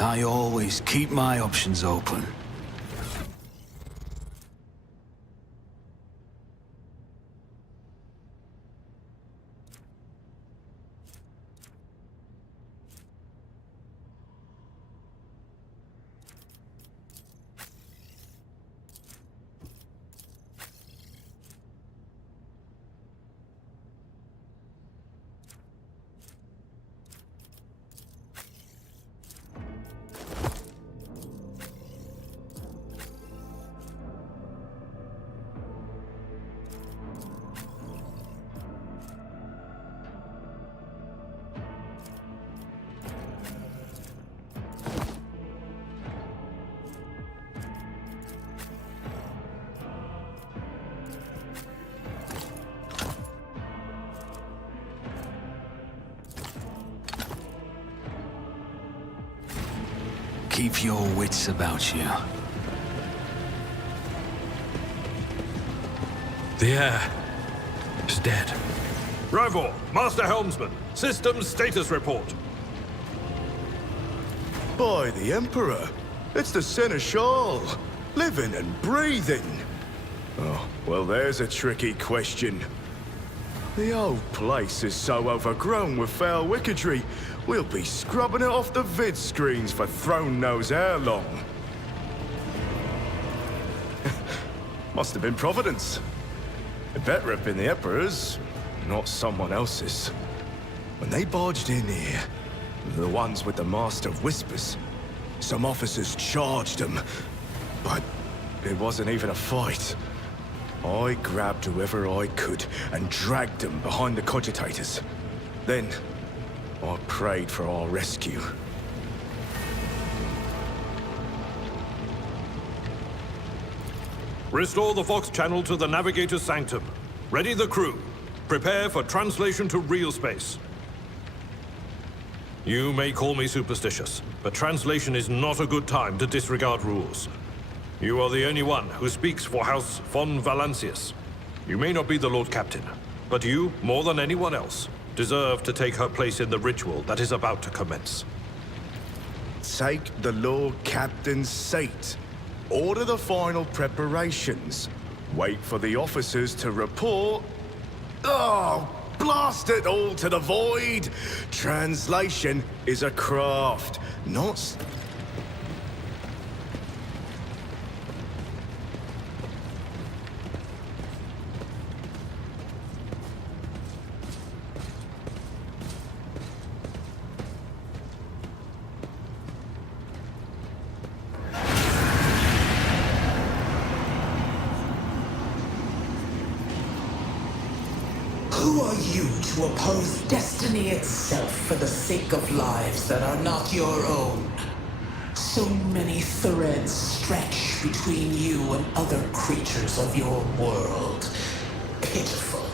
I always keep my options open. keep your wits about you. The air is dead. Rivor, Master Helmsman, Systems Status Report. By the Emperor, it's the Seneschal, living and breathing. Oh, well, there's a tricky question. The old place is so overgrown with foul wickedry, we'll be scrubbing it off the vid screens for throne knows how long. Must have been Providence. It better have been the Emperor's, not someone else's. When they barged in here, the ones with the Master of Whispers, some officers charged them, but it wasn't even a fight. I grabbed whoever I could and dragged them behind the cogitators. Then, I prayed for our rescue. Restore the Vox channel to the Navigator's Sanctum. Ready the crew. Prepare for translation to real space. You may call me superstitious, but translation is not a good time to disregard rules. You are the only one who speaks for House von Valancius. You may not be the Lord Captain, but you, more than anyone else, deserve to take her place in the ritual that is about to commence. Take the Lord Captain's seat. Order the final preparations. Wait for the officers to report. Oh, blast it all to the void! Translation is a craft, not... Who are you to oppose destiny itself for the sake of lives that are not your own? So many threads stretch between you and other creatures of your world. Pitiful,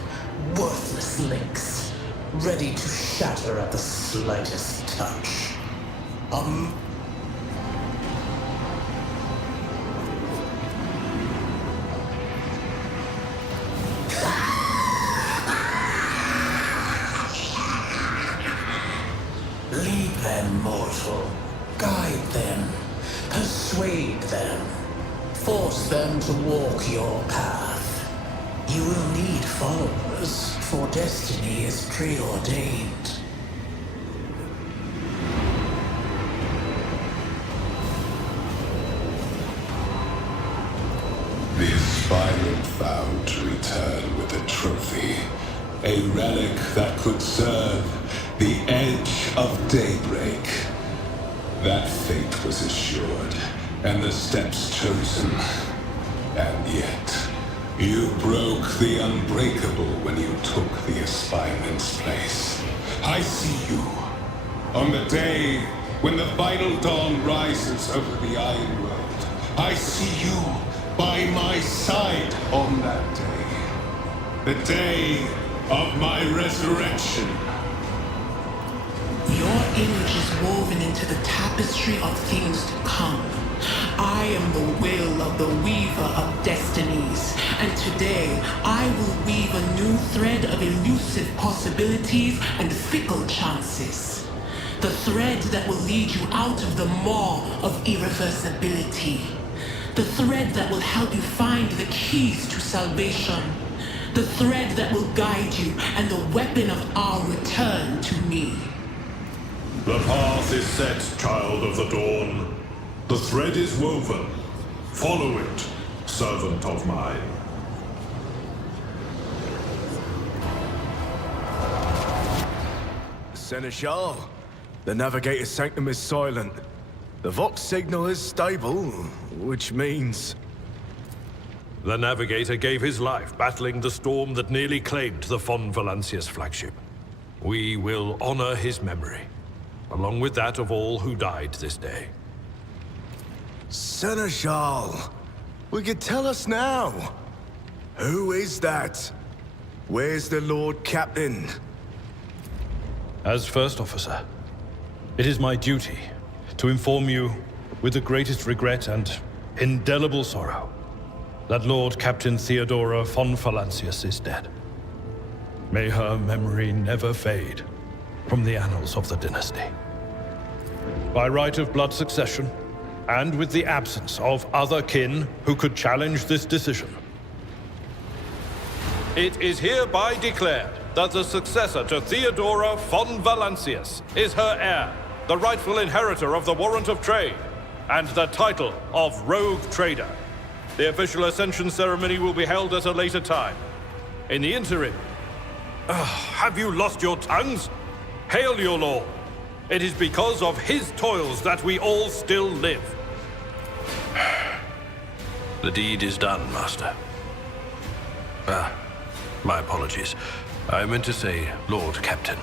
worthless links, ready to shatter at the slightest touch. Lead them, mortal. Guide them. Persuade them. Force them to walk your path. You will need followers, for destiny is preordained. The aspirant vowed to return with a trophy, a relic that could serve the edge of daybreak. That fate was assured, and the steps chosen. And yet, you broke the unbreakable when you took the aspirant's place. I see you. On the day when the final dawn rises over the Iron World, I see you by my side on that day. The day of my resurrection. Your image is woven into the tapestry of things to come. I am the will of the weaver of destinies, and today I will weave a new thread of elusive possibilities and fickle chances. The thread that will lead you out of the maw of irreversibility. The thread that will help you find the keys to salvation. The thread that will guide you and the weapon of our return to me. The path is set, child of the dawn. The thread is woven. Follow it, servant of mine. Seneschal, the Navigator's Sanctum is silent. The Vox signal is stable, which means... The Navigator gave his life battling the storm that nearly claimed the von Valancius flagship. We will honor his memory, along with that of all who died this day. Seneschal, will you tell us now? Who is that? Where's the Lord Captain? As First Officer, it is my duty to inform you with the greatest regret and indelible sorrow, that Lord Captain Theodora von Valancius is dead. May her memory never fade from the annals of the dynasty. By right of blood succession, and with the absence of other kin who could challenge this decision, it is hereby declared that the successor to Theodora von Valancius is her heir, the rightful inheritor of the warrant of trade, and the title of Rogue Trader. The official ascension ceremony will be held at a later time. In the interim, have you lost your tongues? Hail your lord. It is because of his toils that we all still live. The deed is done, Master. My apologies. I meant to say Lord Captain.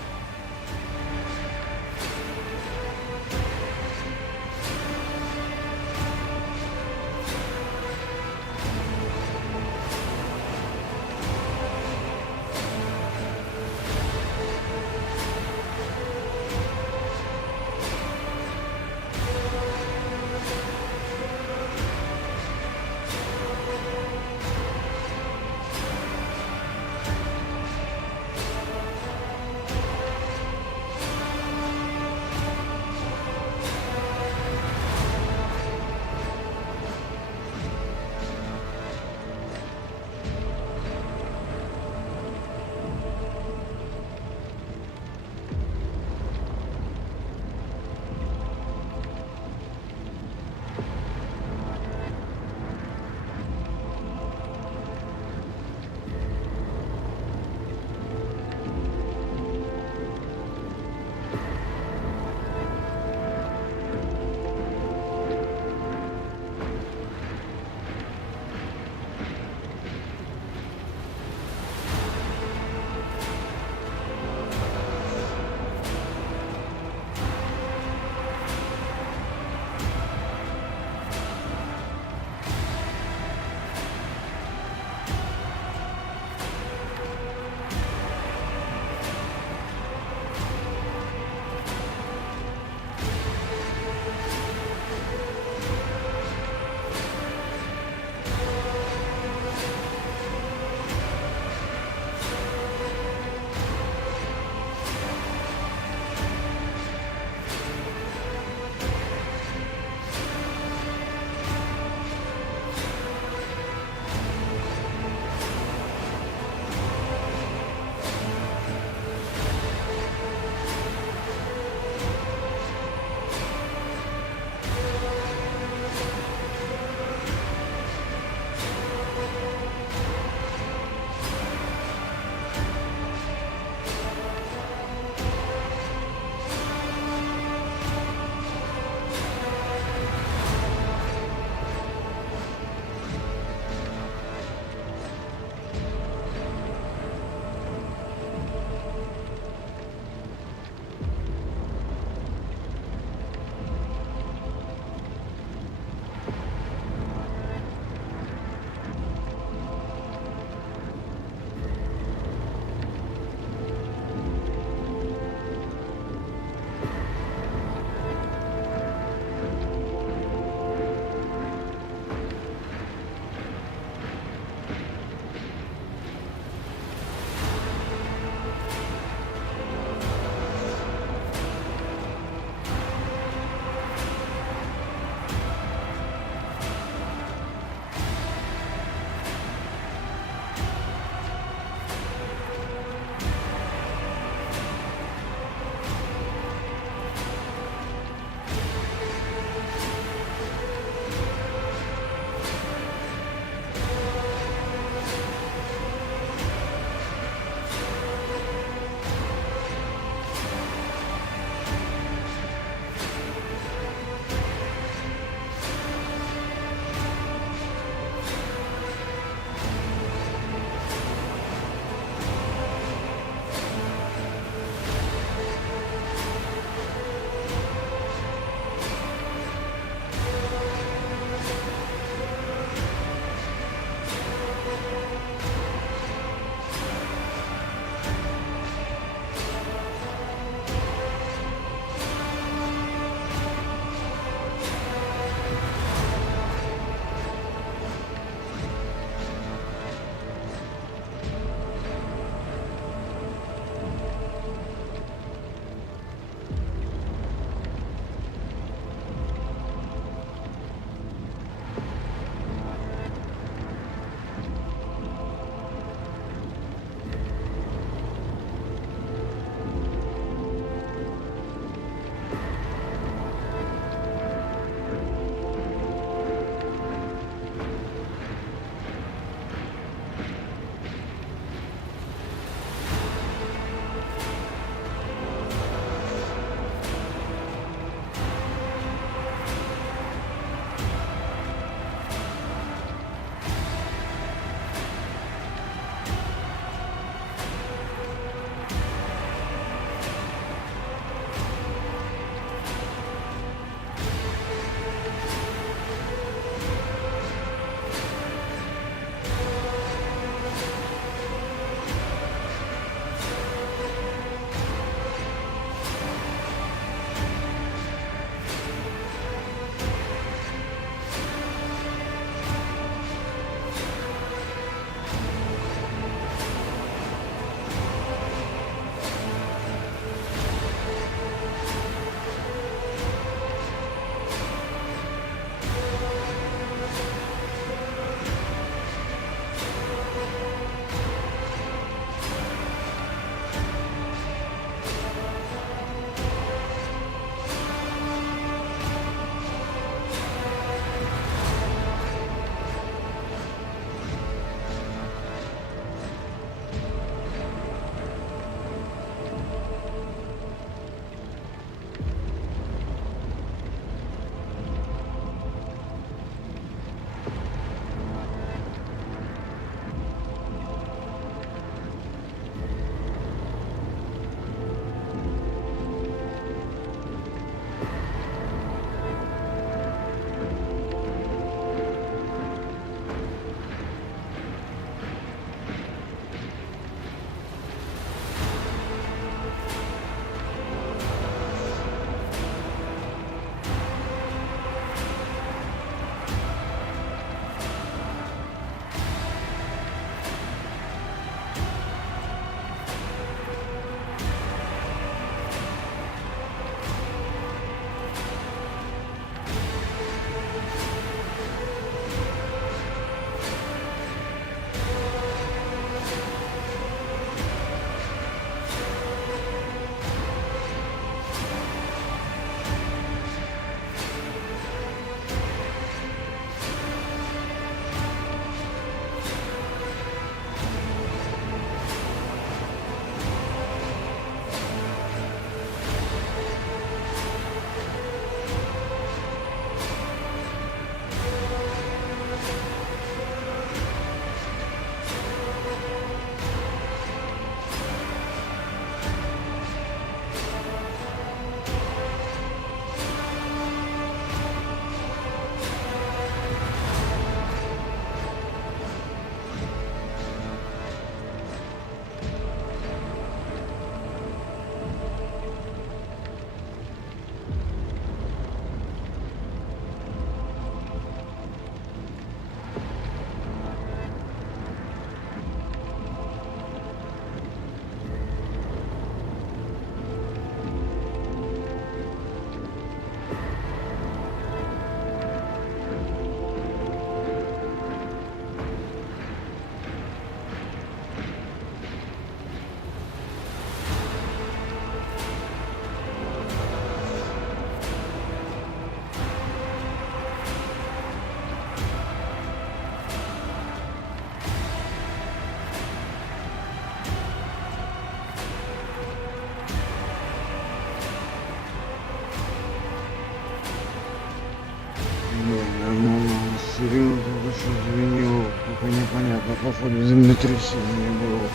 походу землетрясение было.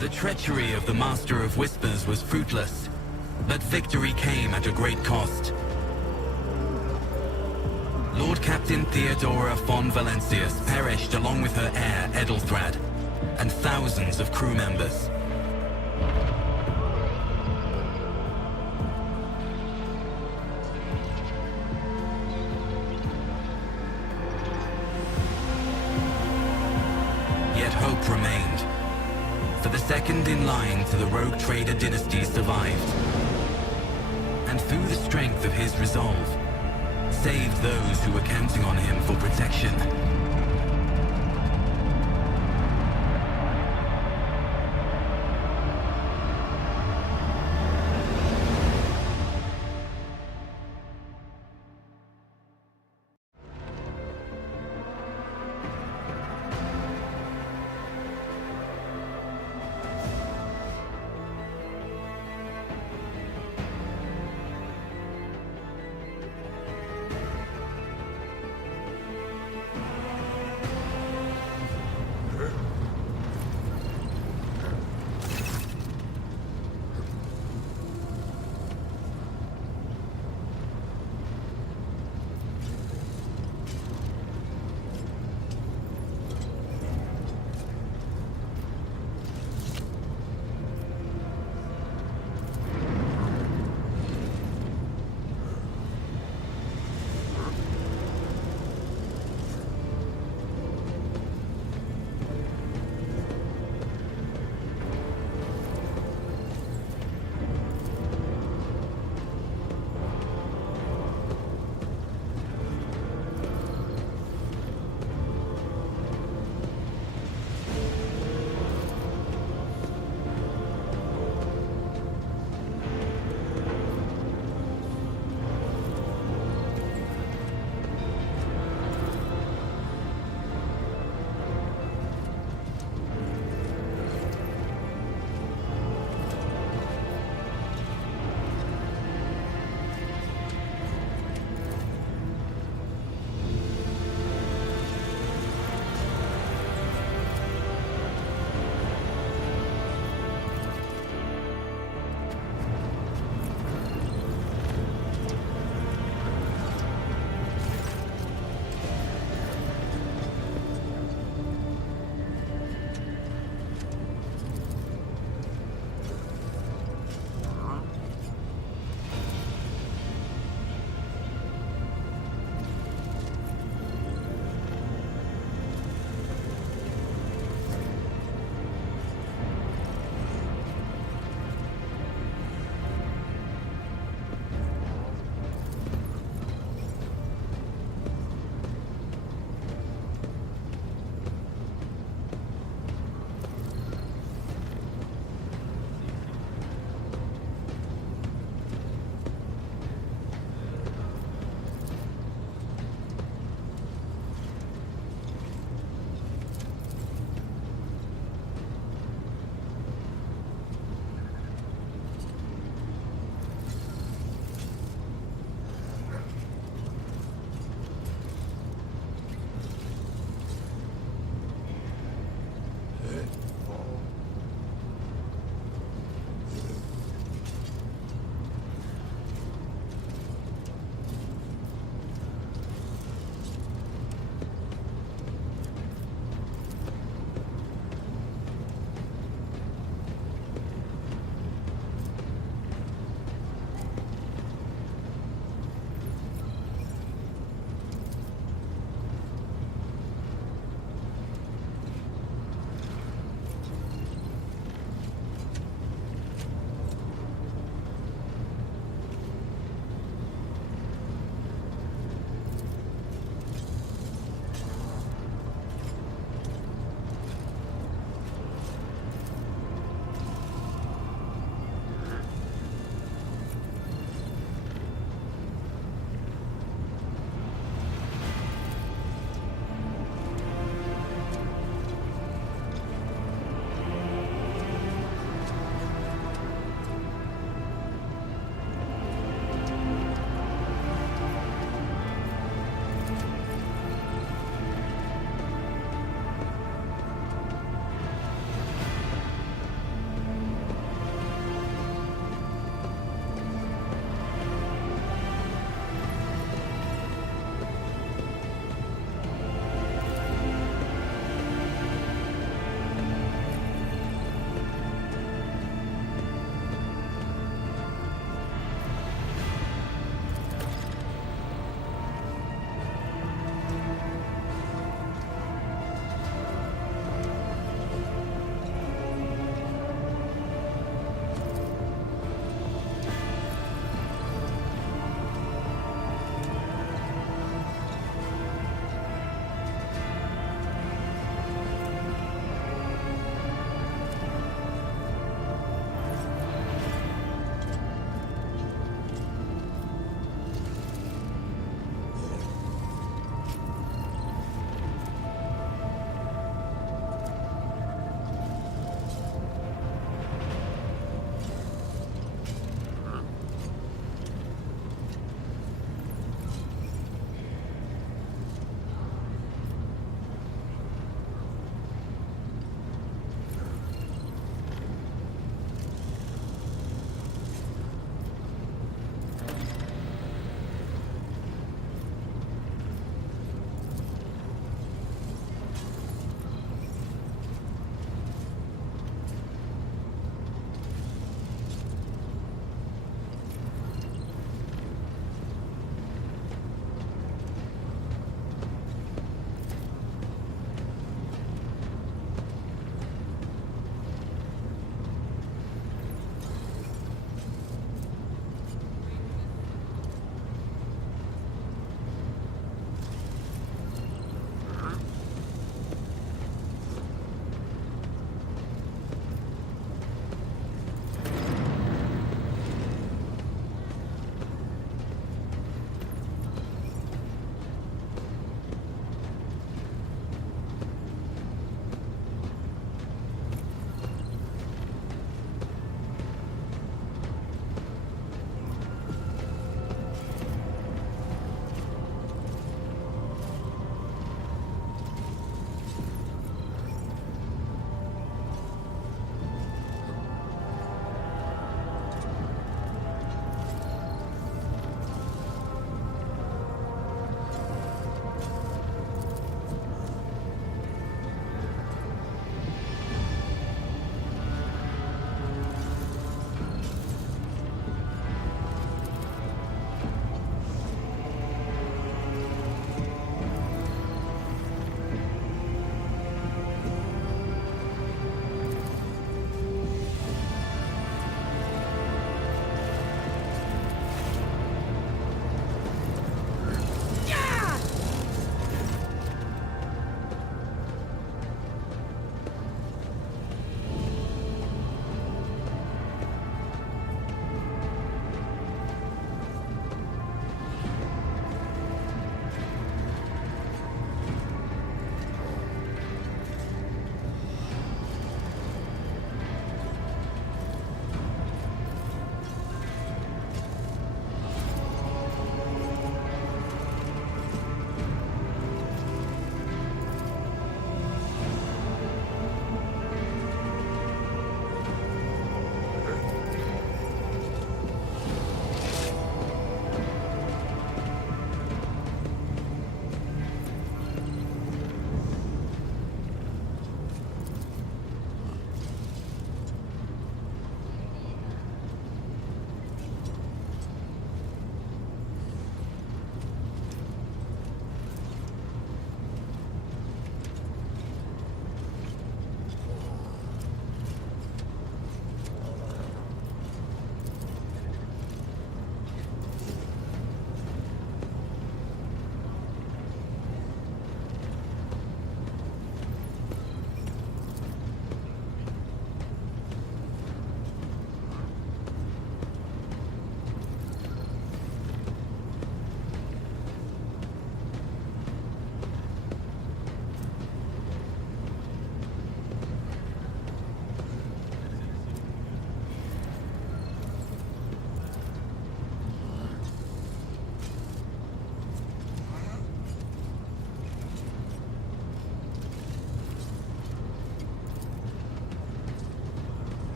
The treachery of the Master of Whispers was fruitless, but victory came at a great cost. Lord Captain Theodora von Valancius perished along with her heir Edelthrad, and thousands of crew members. Yet hope remained, for the second in line to the rogue trader dynasty survived, and through the strength of his resolve, saved those who were counting on him for protection.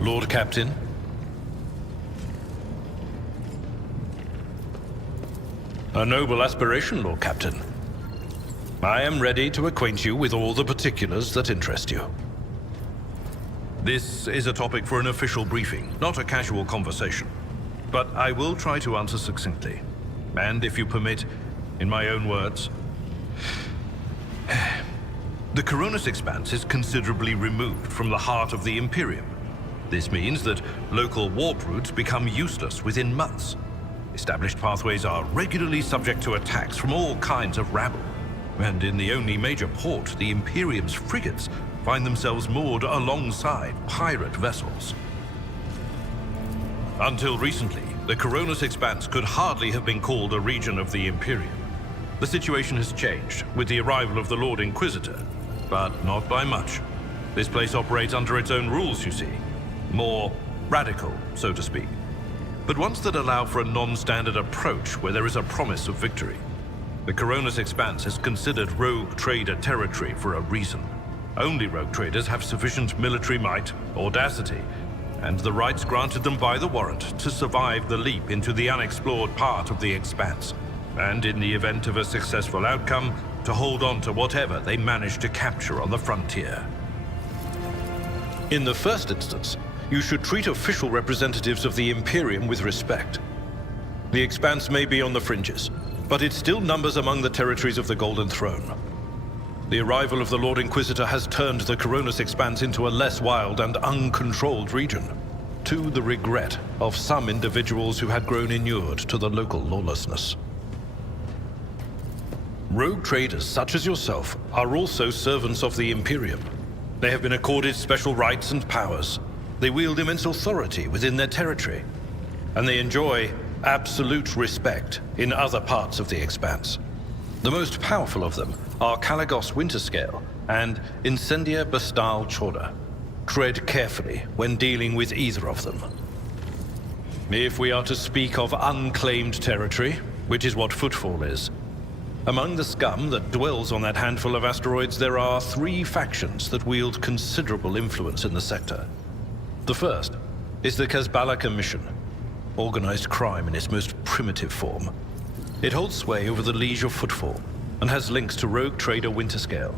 Lord Captain. A noble aspiration, Lord Captain. I am ready to acquaint you with all the particulars that interest you. This is a topic for an official briefing, not a casual conversation. But I will try to answer succinctly. And if you permit, in my own words, the Coronus Expanse is considerably removed from the heart of the Imperium. This means that local warp routes become useless within months. Established pathways are regularly subject to attacks from all kinds of rabble. And in the only major port, the Imperium's frigates find themselves moored alongside pirate vessels. Until recently, the Coronus Expanse could hardly have been called a region of the Imperium. The situation has changed with the arrival of the Lord Inquisitor, but not by much. This place operates under its own rules, you see. More radical, so to speak. But ones that allow for a non-standard approach where there is a promise of victory. The Coronus Expanse is considered rogue trader territory for a reason. Only rogue traders have sufficient military might, audacity, and the rights granted them by the warrant to survive the leap into the unexplored part of the Expanse. And in the event of a successful outcome, to hold on to whatever they manage to capture on the frontier. In the first instance, you should treat official representatives of the Imperium with respect. The Expanse may be on the fringes, but it still numbers among the territories of the Golden Throne. The arrival of the Lord Inquisitor has turned the Coronus Expanse into a less wild and uncontrolled region, to the regret of some individuals who had grown inured to the local lawlessness. Rogue traders such as yourself are also servants of the Imperium. They have been accorded special rights and powers. They wield immense authority within their territory, and they enjoy absolute respect in other parts of the Expanse. The most powerful of them are Caligos Winterscale and Incendia Bastal Chorda. Tread carefully when dealing with either of them. If we are to speak of unclaimed territory, which is what Footfall is, among the scum that dwells on that handful of asteroids, there are 3 factions that wield considerable influence in the sector. The first is the Kazbala Commission, organized crime in its most primitive form. It holds sway over the Liege of Footfall and has links to rogue trader Winterscale.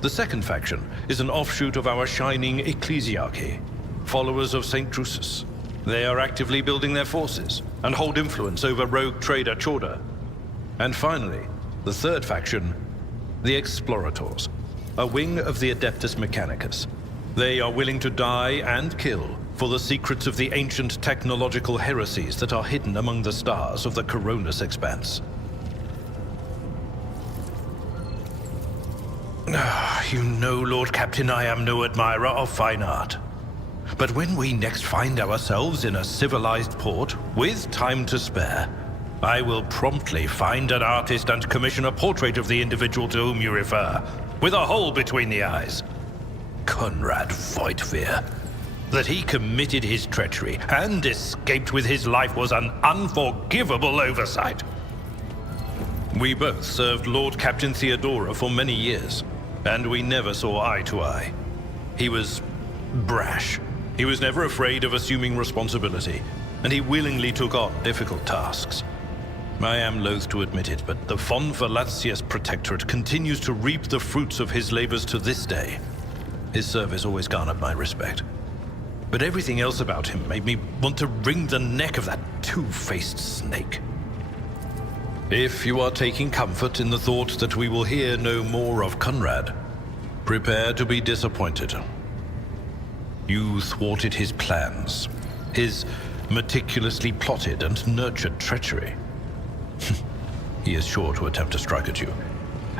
The second faction is an offshoot of our shining ecclesiarchy, followers of St. Drusus. They are actively building their forces and hold influence over rogue trader Chorda. And finally, the third faction, the Explorators, a wing of the Adeptus Mechanicus. They are willing to die and kill for the secrets of the ancient technological heresies that are hidden among the stars of the Coronus Expanse. You know, Lord Captain, I am no admirer of fine art. But when we next find ourselves in a civilized port, with time to spare, I will promptly find an artist and commission a portrait of the individual to whom you refer, with a hole between the eyes. Conrad Voigtveer. That he committed his treachery and escaped with his life was an unforgivable oversight. We both served Lord Captain Theodora for many years, and we never saw eye to eye. He was brash. He was never afraid of assuming responsibility, and he willingly took on difficult tasks. I am loath to admit it, but the von Valancius Protectorate continues to reap the fruits of his labors to this day. His service always garnered my respect. But everything else about him made me want to wring the neck of that two-faced snake. If you are taking comfort in the thought that we will hear no more of Conrad, prepare to be disappointed. You thwarted his plans, his meticulously plotted and nurtured treachery. He is sure to attempt to strike at you,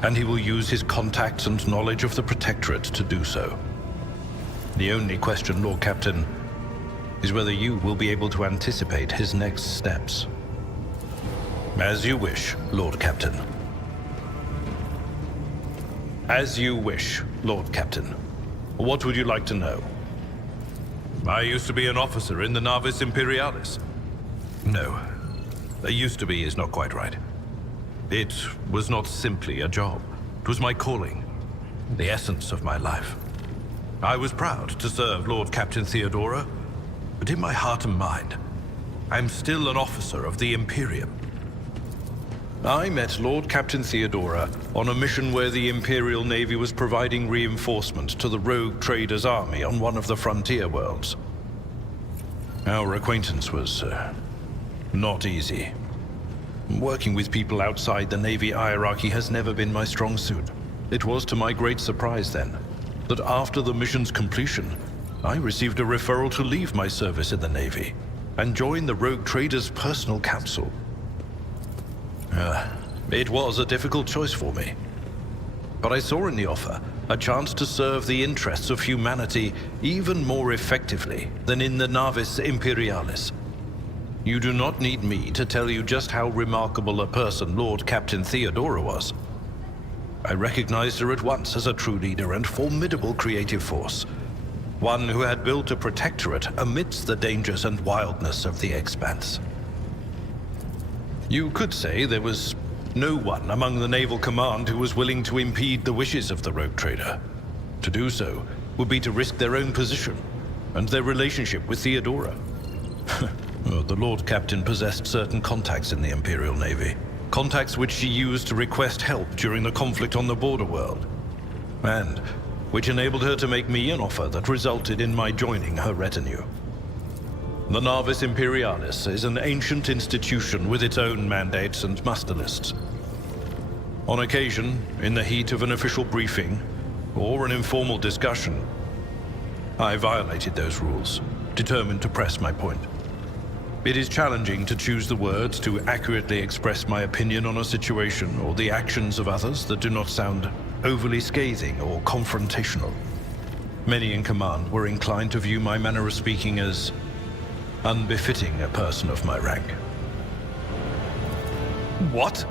and he will use his contacts and knowledge of the Protectorate to do so. The only question, Lord Captain, is whether you will be able to anticipate his next steps. As you wish, Lord Captain. As you wish, Lord Captain. What would you like to know? I used to be an officer in the Navis Imperialis. No, I used to be is not quite right. It was not simply a job. It was my calling, the essence of my life. I was proud to serve Lord Captain Theodora, but in my heart and mind, I'm still an officer of the Imperium. I met Lord Captain Theodora on a mission where the Imperial Navy was providing reinforcement to the rogue traders' army on one of the frontier worlds. Our acquaintance was not easy. Working with people outside the Navy hierarchy has never been my strong suit. It was to my great surprise then that after the mission's completion, I received a referral to leave my service in the Navy and join the rogue traders' personal council. It was a difficult choice for me. But I saw in the offer a chance to serve the interests of humanity even more effectively than in the Navis Imperialis. You do not need me to tell you just how remarkable a person Lord Captain Theodora was. I recognized her at once as a true leader and formidable creative force. One who had built a protectorate amidst the dangers and wildness of the Expanse. You could say there was no one among the naval command who was willing to impede the wishes of the rogue trader. To do so would be to risk their own position and their relationship with Theodora. The Lord Captain possessed certain contacts in the Imperial Navy. Contacts which she used to request help during the conflict on the border world. And which enabled her to make me an offer that resulted in my joining her retinue. The Navis Imperialis is an ancient institution with its own mandates and muster lists. On occasion, in the heat of an official briefing, or an informal discussion, I violated those rules, determined to press my point. It is challenging to choose the words to accurately express my opinion on a situation or the actions of others that do not sound overly scathing or confrontational. Many in command were inclined to view my manner of speaking as unbefitting a person of my rank. What?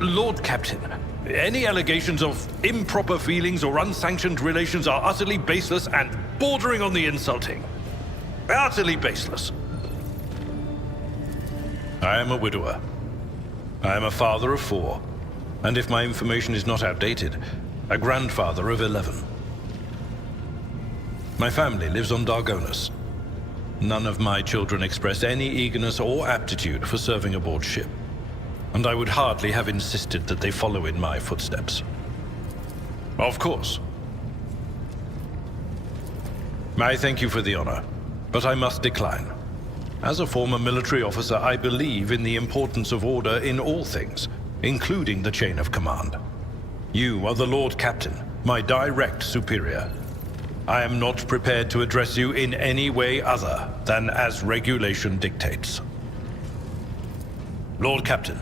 Lord Captain, any allegations of improper feelings or unsanctioned relations are utterly baseless and bordering on the insulting. Utterly baseless. I am a widower. I am a father of 4, and if my information is not outdated, a grandfather of 11. My family lives on Dargonus. None of my children express any eagerness or aptitude for serving aboard ship, and I would hardly have insisted that they follow in my footsteps. Of course. I thank you for the honor, but I must decline. As a former military officer, I believe in the importance of order in all things, including the chain of command. You are the Lord Captain, my direct superior. I am not prepared to address you in any way other than as regulation dictates. Lord Captain.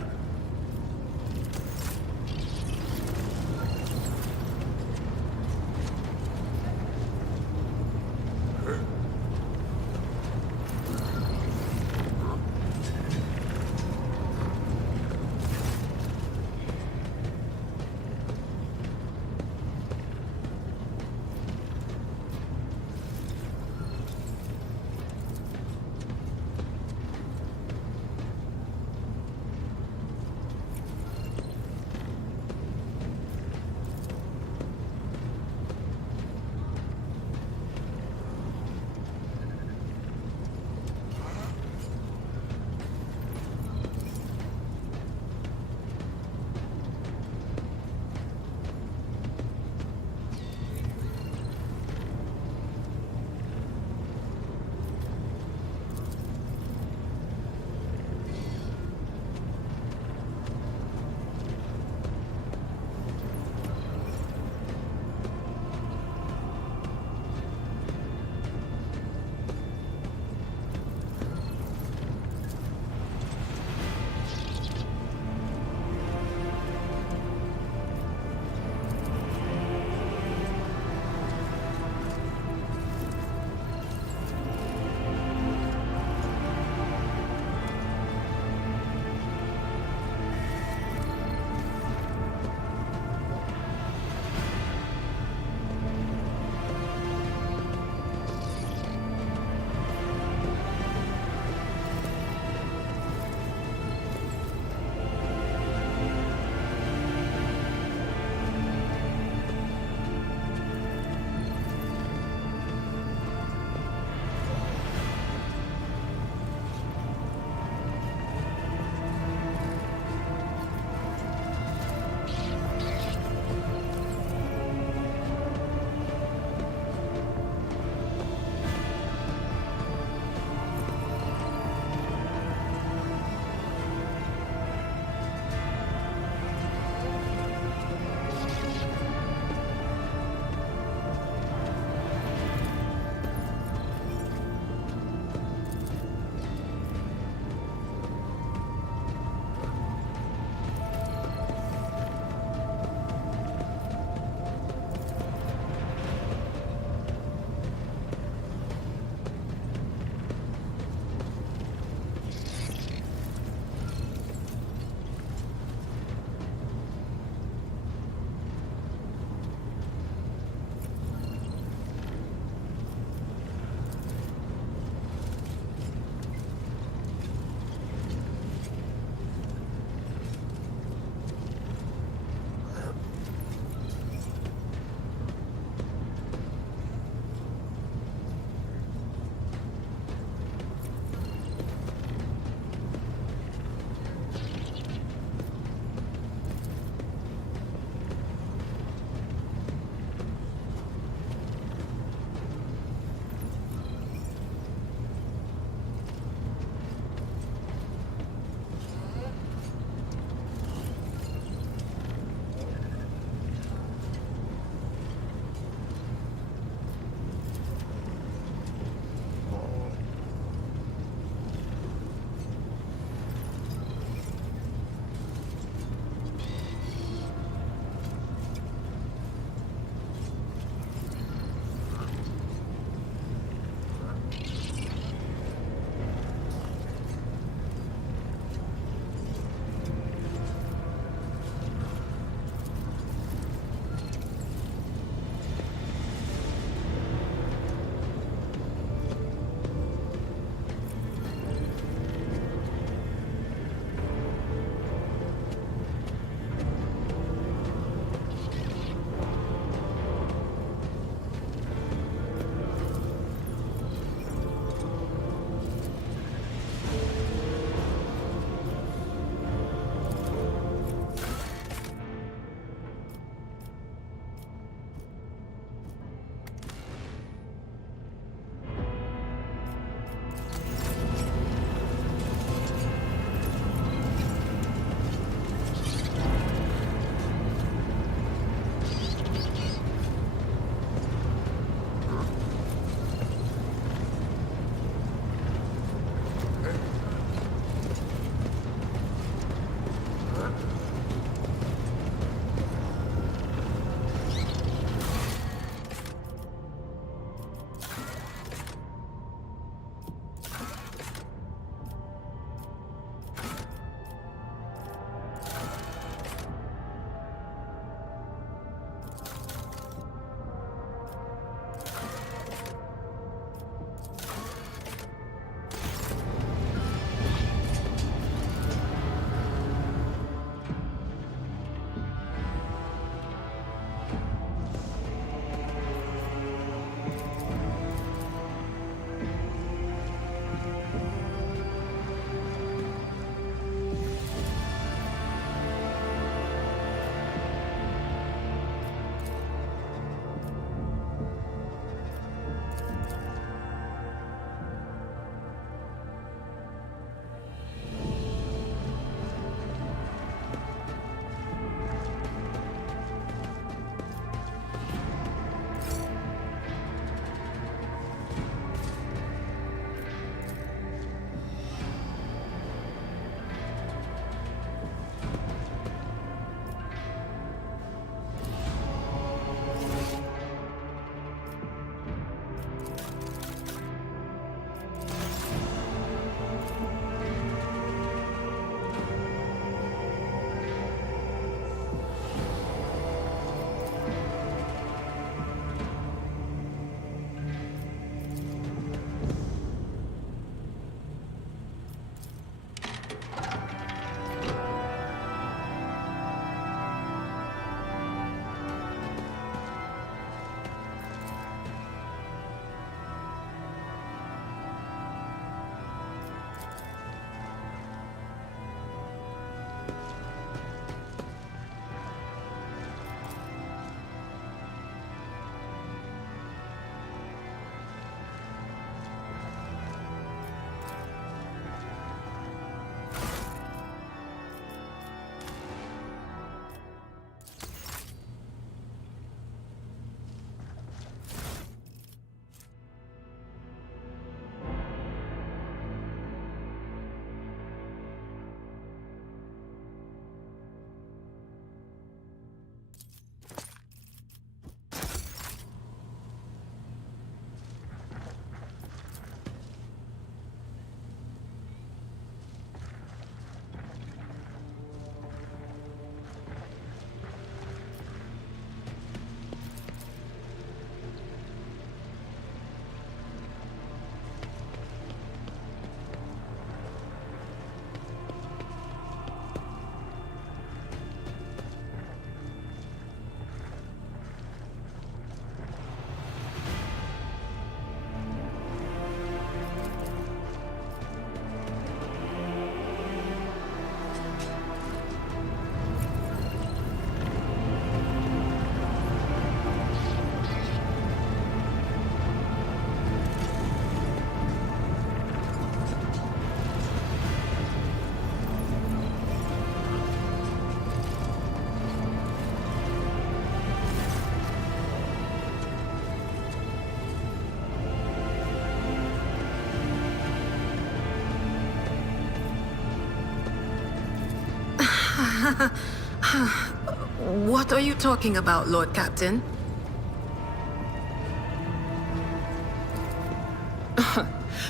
What are you talking about, Lord Captain?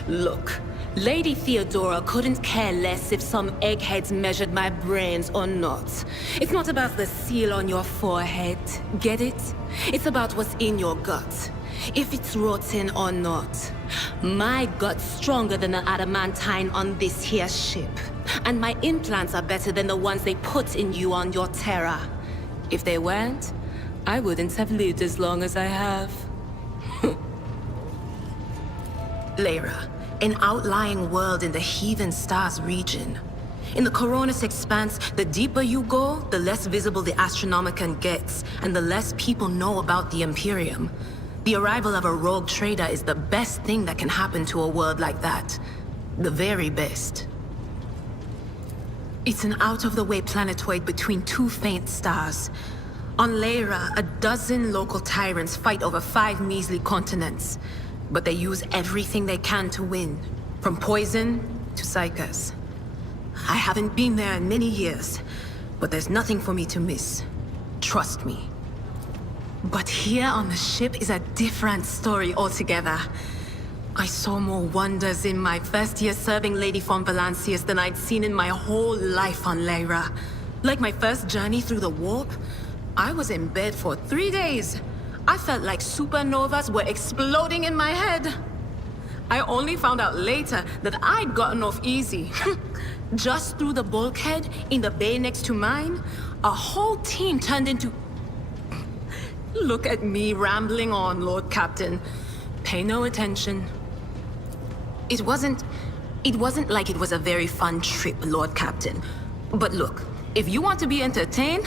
Look, Lady Theodora couldn't care less if some eggheads measured my brains or not. It's not about the seal on your forehead, get it? It's about what's in your gut, if it's rotten or not. My gut's stronger than the adamantine on this here ship. And my implants are better than the ones they put in you on your Terra. If they weren't, I wouldn't have lived as long as I have. Lyra, an outlying world in the Heathen Stars region. In the Coronus expanse, the deeper you go, the less visible the Astronomicon gets, and the less people know about the Imperium. The arrival of a rogue trader is the best thing that can happen to a world like that. The very best. It's an out-of-the-way planetoid between two faint stars. On Lyra, a dozen local tyrants fight over 5 measly continents. But they use everything they can to win, from poison to psychers. I haven't been there in many years, but there's nothing for me to miss. Trust me. But here on the ship is a different story altogether. I saw more wonders in my first year serving Lady von Valancius than I'd seen in my whole life on Lyra. Like my first journey through the warp, I was in bed for 3 days. I felt like supernovas were exploding in my head. I only found out later that I'd gotten off easy. Just through the bulkhead, in the bay next to mine, a whole team turned into... Look at me rambling on, Lord Captain. Pay no attention. It wasn't like it was a very fun trip, Lord Captain. But look, if you want to be entertained,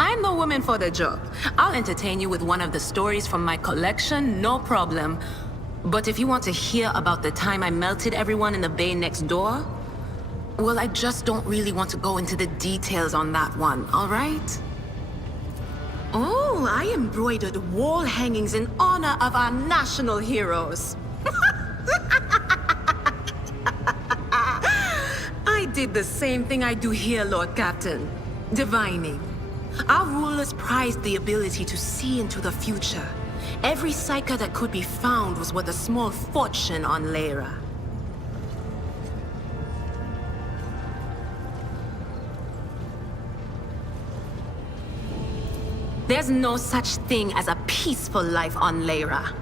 I'm the woman for the job. I'll entertain you with one of the stories from my collection, no problem. But if you want to hear about the time I melted everyone in the bay next door, well, I just don't really want to go into the details on that one, all right? Oh, I embroidered wall hangings in honor of our national heroes. I did the same thing I do here, Lord Captain. Divining. Our rulers prized the ability to see into the future. Every psyker that could be found was worth a small fortune on Lyra. There's no such thing as a peaceful life on Lyra.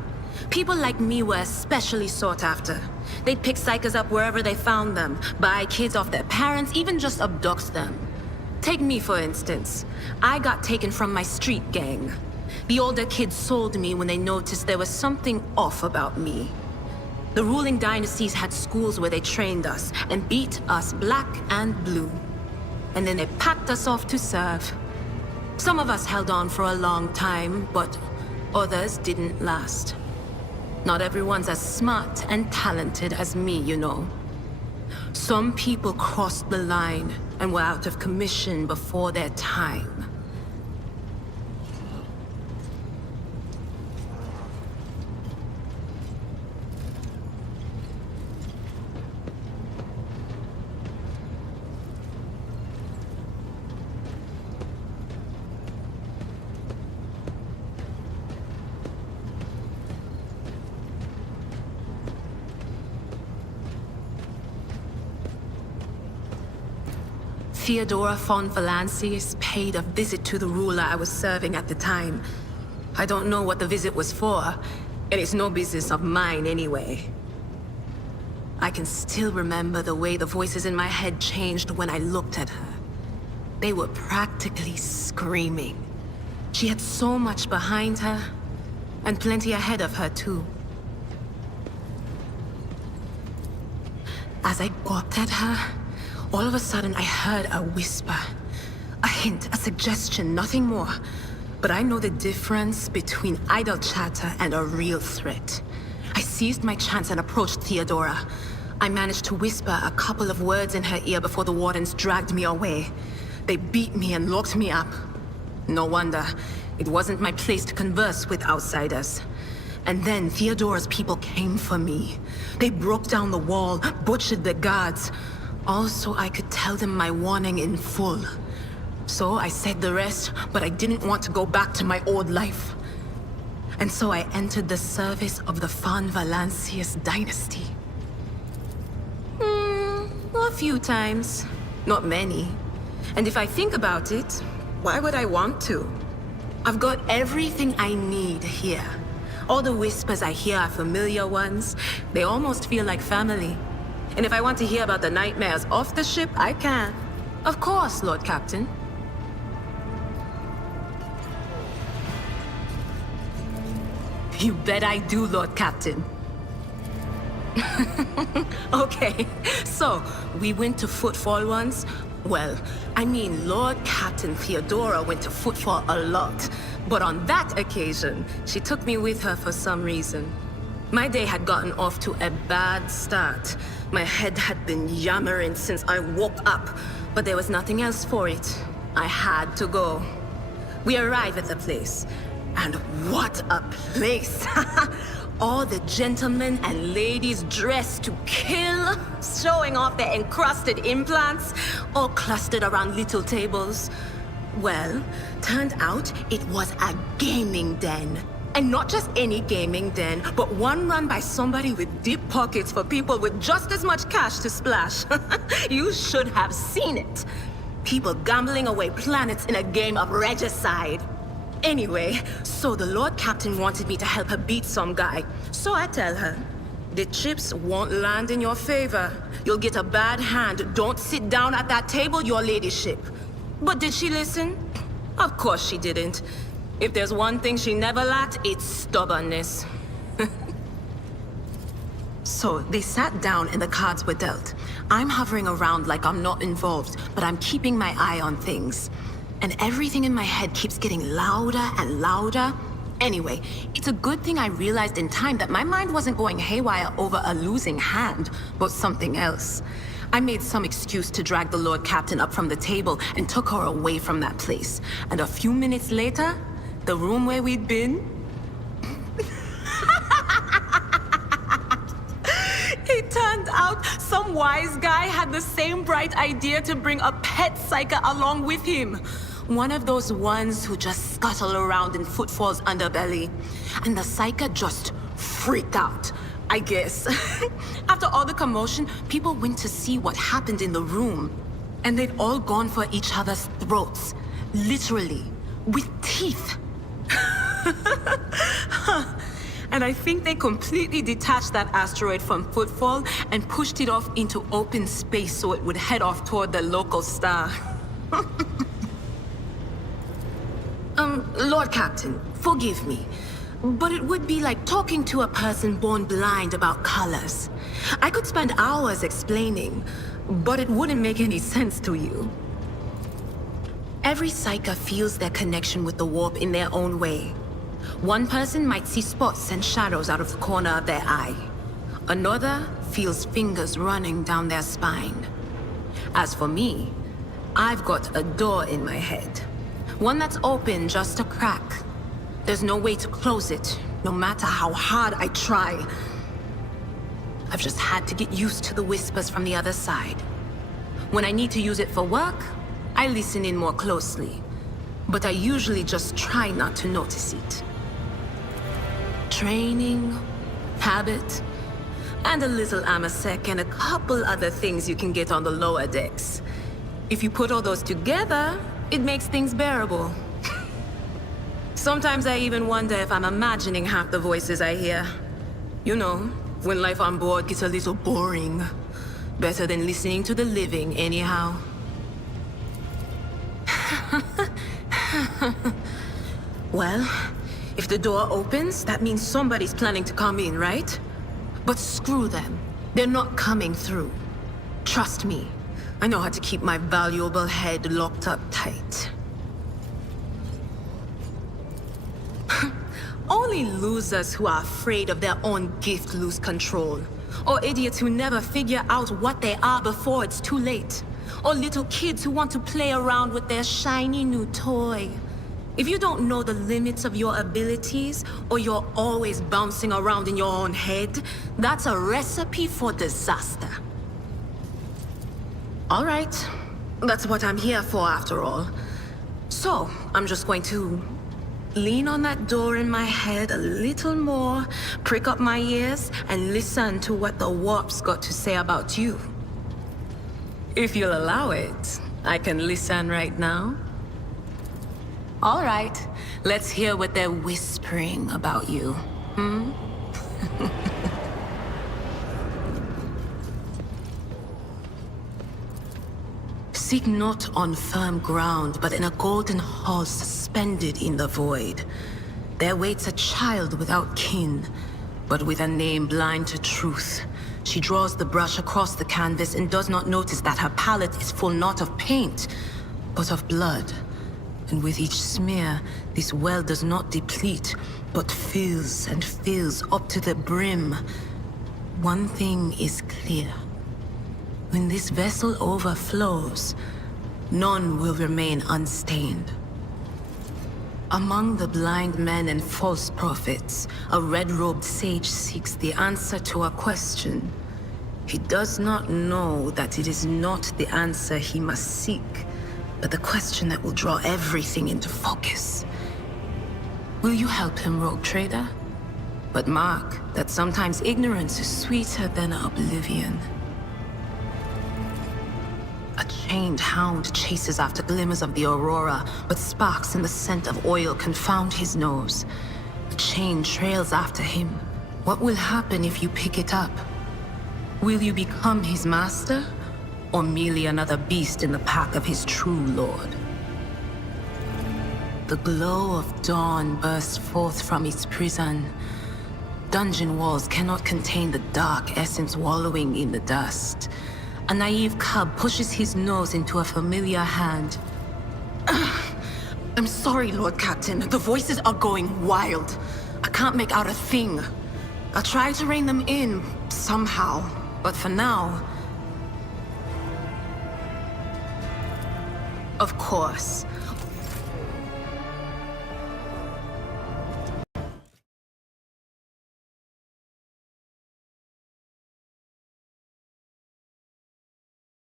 People like me were especially sought after. They'd pick psychers up wherever they found them, buy kids off their parents, even just abduct them. Take me, for instance. I got taken from my street gang. The older kids sold me when they noticed there was something off about me. The ruling dynasties had schools where they trained us and beat us black and blue. And then they packed us off to serve. Some of us held on for a long time, but others didn't last. Not everyone's as smart and talented as me, you know. Some people crossed the line and were out of commission before their time. Theodora von Valancius paid a visit to the ruler I was serving at the time. I don't know what the visit was for, and it's no business of mine anyway. I can still remember the way the voices in my head changed when I looked at her. They were practically screaming. She had so much behind her, and plenty ahead of her too. As I gawped at her, all of a sudden, I heard a whisper. A hint, a suggestion, nothing more. But I know the difference between idle chatter and a real threat. I seized my chance and approached Theodora. I managed to whisper a couple of words in her ear before the wardens dragged me away. They beat me and locked me up. No wonder. It wasn't my place to converse with outsiders. And then Theodora's people came for me. They broke down the wall, butchered the guards. Also, I could tell them my warning in full. So I said the rest, but I didn't want to go back to my old life. And so I entered the service of the Von Valancius dynasty. A few times. Not many. And if I think about it, why would I want to? I've got everything I need here. All the whispers I hear are familiar ones. They almost feel like family. And if I want to hear about the nightmares off the ship, I can. Of course, Lord Captain. You bet I do, Lord Captain. Okay, so we went to Footfall once. Well, I mean, Lord Captain Theodora went to Footfall a lot. But on that occasion, she took me with her for some reason. My day had gotten off to a bad start. My head had been yammering since I woke up, but there was nothing else for it. I had to go. We arrived at the place, and what a place! All the gentlemen and ladies dressed to kill, showing off their encrusted implants, all clustered around little tables. Well, turned out it was a gaming den. And not just any gaming den, but one run by somebody with deep pockets for people with just as much cash to splash. You should have seen it. People gambling away planets in a game of regicide. Anyway, so the Lord Captain wanted me to help her beat some guy. So I tell her, the chips won't land in your favor. You'll get a bad hand. Don't sit down at that table, your ladyship. But did she listen? Of course she didn't. If there's one thing she never lacked, it's stubbornness. So they sat down and the cards were dealt. I'm hovering around like I'm not involved, but I'm keeping my eye on things. And everything in my head keeps getting louder and louder. Anyway, it's a good thing I realized in time that my mind wasn't going haywire over a losing hand, but something else. I made some excuse to drag the Lord Captain up from the table and took her away from that place. And a few minutes later, the room where we'd been... It turned out some wise guy had the same bright idea to bring a pet psyker along with him. One of those ones who just scuttle around in Footfall's underbelly. And the psyker just freaked out, I guess. After all the commotion, people went to see what happened in the room. And they'd all gone for each other's throats. Literally. With teeth. And I think they completely detached that asteroid from Footfall and pushed it off into open space so it would head off toward the local star. Lord Captain, forgive me, but it would be like talking to a person born blind about colors. I could spend hours explaining, but it wouldn't make any sense to you. Every psyker feels their connection with the warp in their own way. One person might see spots and shadows out of the corner of their eye. Another feels fingers running down their spine. As for me, I've got a door in my head. One that's open just a crack. There's no way to close it, no matter how hard I try. I've just had to get used to the whispers from the other side. When I need to use it for work, I listen in more closely. But I usually just try not to notice it. Training, habit, and a little amasec and a couple other things you can get on the lower decks. If you put all those together, it makes things bearable. Sometimes I even wonder if I'm imagining half the voices I hear. You know, when life on board gets a little boring. Better than listening to the living, anyhow. Well, if the door opens, that means somebody's planning to come in, right? But screw them. They're not coming through. Trust me. I know how to keep my valuable head locked up tight. Only losers who are afraid of their own gift lose control. Or idiots who never figure out what they are before it's too late. Or little kids who want to play around with their shiny new toy. If you don't know the limits of your abilities, or you're always bouncing around in your own head, that's a recipe for disaster. All right. That's what I'm here for, after all. So, I'm just going to lean on that door in my head a little more, prick up my ears, and listen to what the warp's got to say about you. If you'll allow it, I can listen right now. All right, let's hear what they're whispering about you, hmm? Seek not on firm ground, but in a golden hall suspended in the void. There waits a child without kin, but with a name blind to truth. She draws the brush across the canvas and does not notice that her palette is full not of paint, but of blood. And with each smear, this well does not deplete, but fills and fills up to the brim. One thing is clear. When this vessel overflows, none will remain unstained. Among the blind men and false prophets, a red-robed sage seeks the answer to a question. He does not know that it is not the answer he must seek, but the question that will draw everything into focus. Will you help him, rogue trader? But mark that sometimes ignorance is sweeter than oblivion. A chained hound chases after glimmers of the aurora, but sparks in the scent of oil confound his nose. The chain trails after him. What will happen if you pick it up? Will you become his master, or merely another beast in the pack of his true lord? The glow of dawn bursts forth from its prison. Dungeon walls cannot contain the dark essence wallowing in the dust. A naive cub pushes his nose into a familiar hand. I'm sorry, Lord Captain. The voices are going wild. I can't make out a thing. I'll try to rein them in, somehow. But for now... Of course,